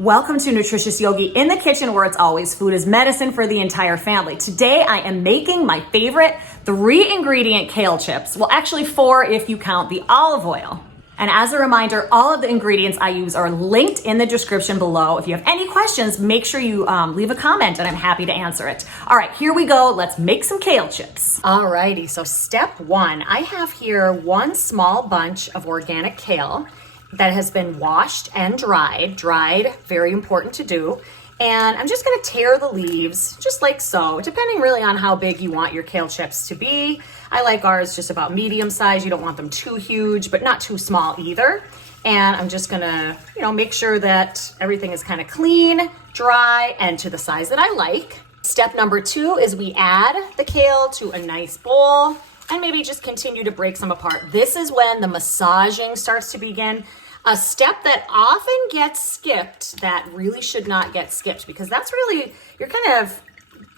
Welcome to Nutritious Yogi in the kitchen, where it's always food is medicine for the entire family. Today I am making my favorite 3-ingredient kale chips. Well, actually 4 if you count the olive oil. And as a reminder, all of the ingredients I use are linked in the description below. If you have any questions, make sure you leave a comment and I'm happy to answer it. All right, here we go. Let's make some kale chips. Alrighty, so step 1, I have here 1 small bunch of organic kale that has been washed and dried, very important to do. And I'm just gonna tear the leaves, just like so, depending really on how big you want your kale chips to be. I like ours just about medium size. You don't want them too huge, but not too small either. And I'm just gonna, make sure that everything is kind of clean, dry, and to the size that I like. Step number 2 is we add the kale to a nice bowl and maybe just continue to break some apart. This is when the massaging starts to begin. A step that often gets skipped that really should not get skipped, because that's really, you're kind of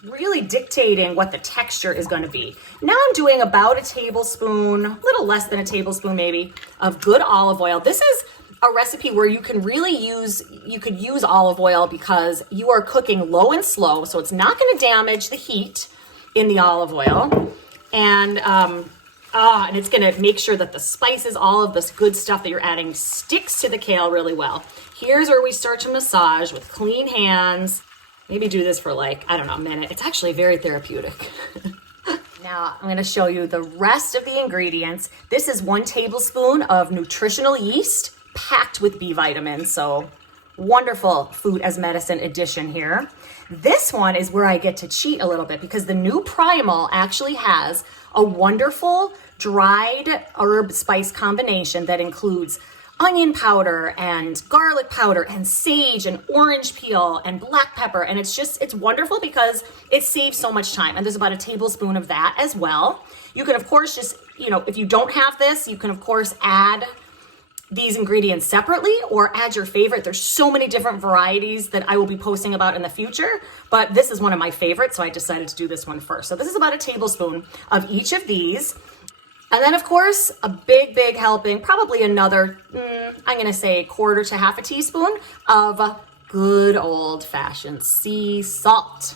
really dictating what the texture is going to be. Now I'm doing about a tablespoon, a little less than a tablespoon maybe, of good olive oil. This is a recipe where you can really you could use olive oil because you are cooking low and slow, so it's not going to damage the heat in the olive oil. And it's gonna make sure that the spices, all of this good stuff that you're adding, sticks to the kale really well. Here's where we start to massage with clean hands. Maybe do this for a minute. It's actually very therapeutic. Now I'm gonna show you the rest of the ingredients. This is 1 tablespoon of Nutritional yeast, packed with B vitamins, so wonderful food as medicine addition here. This one is where I get to cheat a little bit, because the new Primal actually has a wonderful dried herb spice combination that includes onion powder and garlic powder and sage and orange peel and black pepper. And it's wonderful because it saves so much time. And there's about a tablespoon of that as well. You can, of course, just, if you don't have this, you can, of course, add these ingredients separately or add your favorite. There's so many different varieties that I will be posting about in the future, but this is one of my favorites, so I decided to do this one first. So this is about a tablespoon of each of these. And then, of course, a big helping, probably another, I'm gonna say 1/4 to 1/2 teaspoon of good old-fashioned sea salt.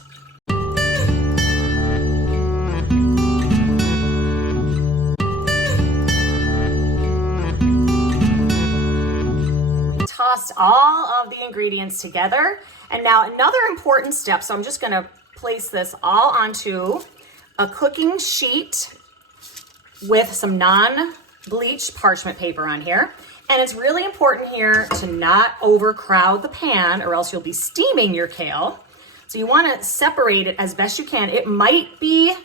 Tossed all of the ingredients together. And now another important step, so I'm just gonna place this all onto a cooking sheet with some non-bleached parchment paper on here. And it's really important here to not overcrowd the pan, or else you'll be steaming your kale. So you wanna separate it as best you can. It might be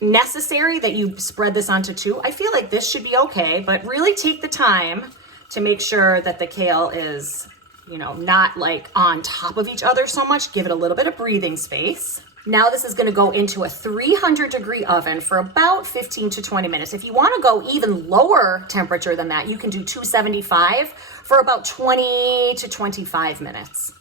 necessary that you spread this onto 2. I feel like this should be okay, but really take the time to make sure that the kale is, not on top of each other so much. Give it a little bit of breathing space. Now this is gonna go into a 300-degree oven for about 15 to 20 minutes. If you wanna go even lower temperature than that, you can do 275 for about 20 to 25 minutes.